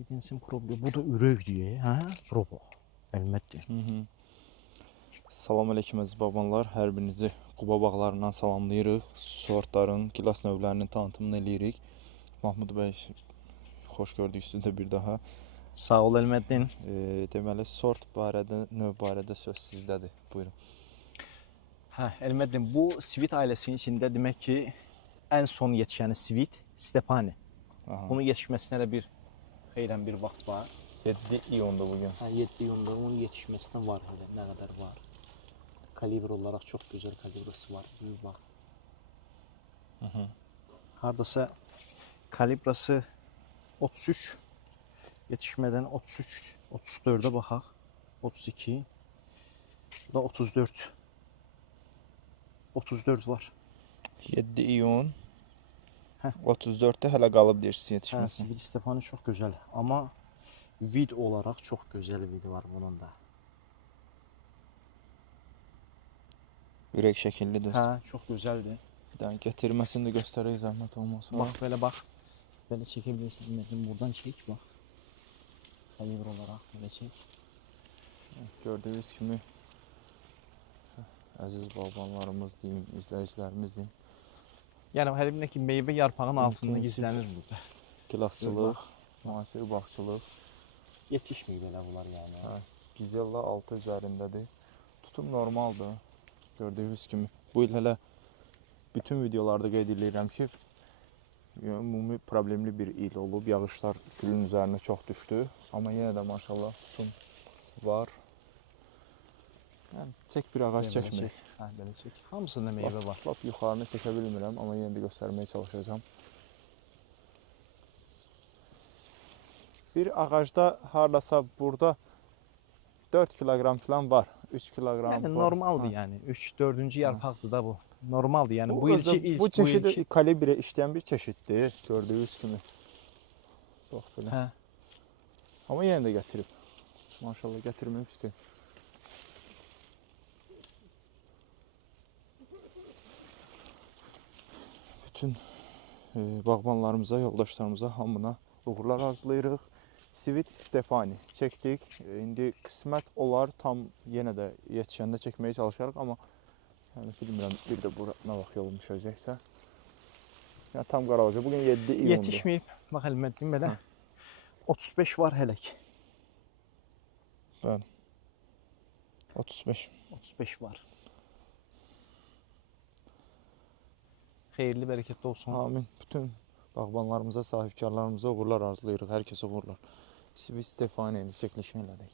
Edinsin problem. Bu da ürək diye. Ha? Probo. Elbette. Salam aleyküm əziz babanlar. Hər birinizi Quba bağlarından salamlayırıq. Sortların, gilas növlərinin tanıtımını eləyirik. Mahmud bəy, xoş gördük sizi də bir daha. Sağ ol Elməddin. Deməli, sort barədə, növ barədə söz sizdədir. Buyurun. Hə, Elməddin, bu Svit ailəsinin içində demək ki, ən son yetişəni Svit Stepani. Aha. Bunun yetişməsinə də xeylən bir vaxt var. 7 iyunda bugün. Hə, 7 iyunda onun yetişməsinə var hələ, nə qədər var. Kalibr olaraq çox gözəl kalibrası var. Bir bax. Hardasa kalibrası 33, yetişmədən 33, 34'e baxaq. 32, bu da 34. 34 var. 7 iyun. Hə. 34'te hələ qalıb deyirsiniz Hə, yetişməsi. Svit Stepani çox gözəl, amma vid olaraq çox gözəl vidi var bunun da. Ürək şəkillidir. Hə, çox gözəldir. Bir dənə gətirməsini də göstərək zəhmət olmasa. Bax belə bax. Belə çəkə bilirsən, buradan çək bax. Kalibr olaraq belə çək. Gördüyünüz kimi əziz babanlarımız deyim, izləyicilərimiz deyim. Yəni hər bir ki meyvə yarpağın altında İntensiv gizlənir burada. Gilasçılıq, müasir bağçılıq. Yetişmir belə bunlar yəni. Hə, Gizella 6 üzərindədir. Tutum normaldır. Gördüyünüz kimi. Bu il hələ bütün videolarda qeyd edirəm ki, ümumi problemli bir il olub. Yağışlar gülün üzərinə çox düşdü. Amma yenə də maşallah tutum var. Yəni, çək bir ağac çəkmir. Hə, belə çək. Hamısında meyvə var. Lap yuxarını çəkə bilmirəm, amma yenə də göstərməyə çalışacağam. Bir ağacda hardasa burada 4 kilogram falan var. 3 kilogram Yəni var. normaldır yəni. 3-4-cü yarpaqdır da bu. Normaldır yəni. Bu ilki ilk. Bu çeşidi kalibre işləyən bir çeşiddir. Gördüyünüz kimi. Bax belə. Hə. Amma yenə də gətirib. Maşallah gətirməyib istəyir. Bütün bağbanlarımıza, yoldaşlarımıza hamına uğurlar arzulayırıq. Svit Stepani çəkdik. İndi qismət olar tam yenə də yetişəndə çəkməyə çalışarıq, amma yəni bilmirəm bir də bura nə vaxt yolum düşəcəksə. Yəni tam qaralacaq. Bugün 7 iyundur. Yetişməyib. Bax Elməddin belə. 35 var hələ ki. Bəli. 35. 35 var. Xeyirli, bərəkətli olsun. Amin. Bütün bağbanlarımıza, sahibkarlarımıza uğurlar arzulayırıq. Hər kəsə uğurlar. Svit Stefani ilə çəkilişini elədik.